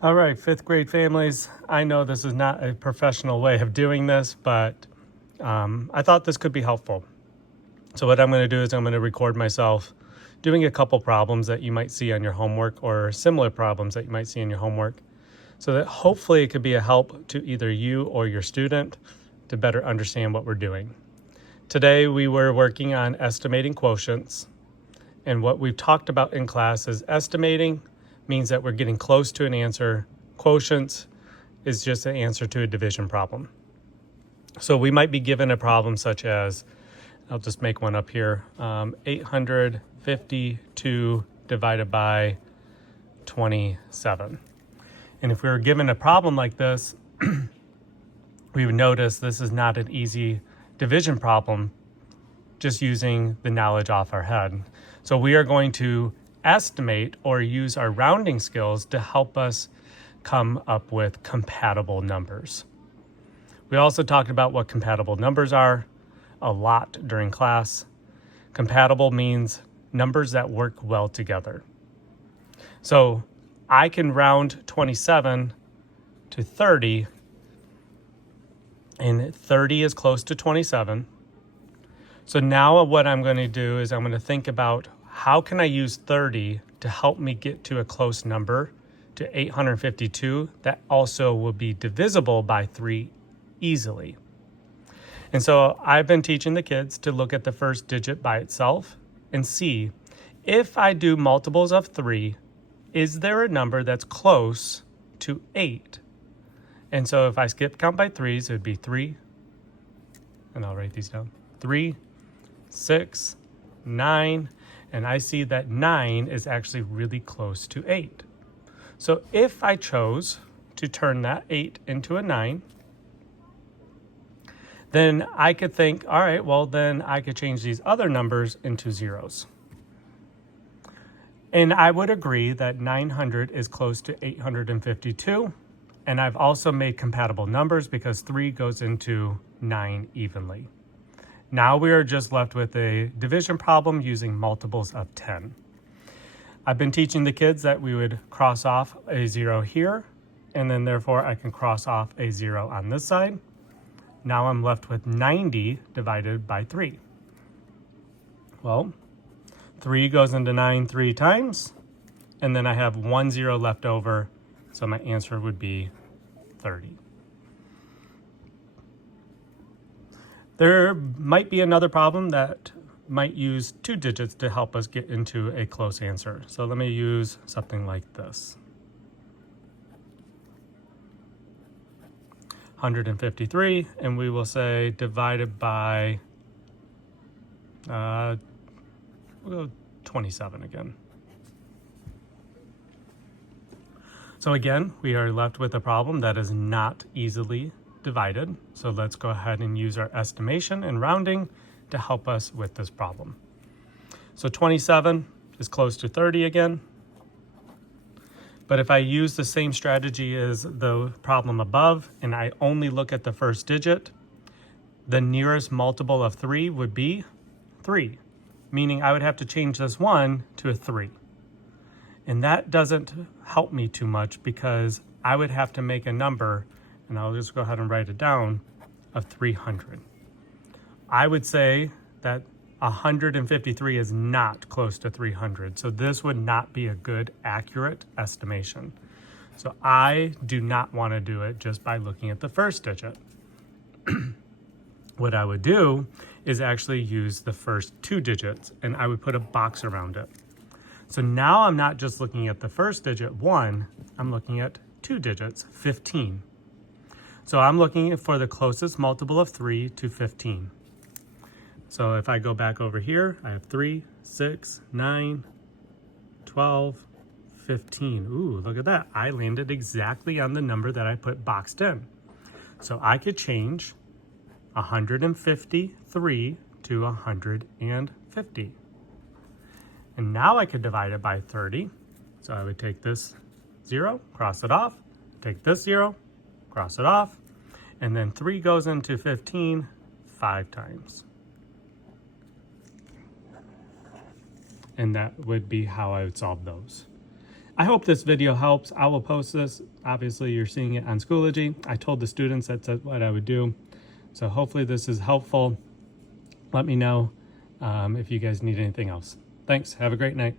All right, fifth grade families, I know this is not a professional way of doing this, but I thought this could be helpful. So what I'm going to do is I'm going to record myself doing a couple problems that you might see on your homework or similar problems that you might see in your homework, so that hopefully it could be a help to either you or your student to better understand what we're doing. Today we were working on estimating quotients, and what we've talked about in class is estimating means that we're getting close to an answer. Quotients is just an answer to a division problem. So we might be given a problem such as, I'll just make one up here, 852 divided by 27. And if we were given a problem like this, we would notice this is not an easy division problem just using the knowledge off our head. So we are going to estimate or use our rounding skills to help us come up with compatible numbers. We also talked about what compatible numbers are a lot during class. Compatible means numbers that work well together. So I can round 27 to 30, and 30 is close to 27. So now what I'm going to do is I'm going to think about how can I use 30 to help me get to a close number to 852 that also will be divisible by 3 easily. And so I've been teaching the kids to look at the first digit by itself and see if I do multiples of 3, is there a number that's close to 8? And so if I skip count by 3s, it would be 3, and I'll write these down, 3, 6, 9, and I see that 9 is actually really close to 8. So if I chose to turn that 8 into a 9, then I could think, all right, well, then I could change these other numbers into zeros. And I would agree that 900 is close to 852. And I've also made compatible numbers because 3 goes into 9 evenly. Now we are just left with a division problem using multiples of 10. I've been teaching the kids that we would cross off a 0 here, and then therefore I can cross off a 0 on this side. Now I'm left with 90 divided by 3. Well, 3 goes into 9 3 times, and then I have 1 0 left over, so my answer would be 30. There might be another problem that might use 2 digits to help us get into a close answer. So let me use something like this. 153, and we will say divided by, we'll go 27 again. So again, we are left with a problem that is not easily divided. So let's go ahead and use our estimation and rounding to help us with this problem. So 27 is close to 30 again. But if I use the same strategy as the problem above and I only look at the first digit, the nearest multiple of 3 would be 3, meaning I would have to change this 1 to a 3. And that doesn't help me too much because I would have to make a number, and I'll just go ahead and write it down, of 300. I would say that 153 is not close to 300, so this would not be a good, accurate estimation. So I do not want to do it just by looking at the first digit. What I would do is actually use the first 2 digits, and I would put a box around it. So now I'm not just looking at the first digit, 1, I'm looking at 2 digits, 15. So I'm looking for the closest multiple of 3 to 15. So if I go back over here, I have 3, 6, 9, 12, 15. Ooh, look at that. I landed exactly on the number that I put boxed in. So I could change 153 to 150. And now I could divide it by 30. So I would take this 0, cross it off, take this 0, cross it off, and then 3 goes into 15 5 times. And that would be how I would solve those. I hope this video helps. I will post this. Obviously, you're seeing it on Schoology. I told the students that's what I would do. So hopefully this is helpful. Let me know if you guys need anything else. Thanks. Have a great night.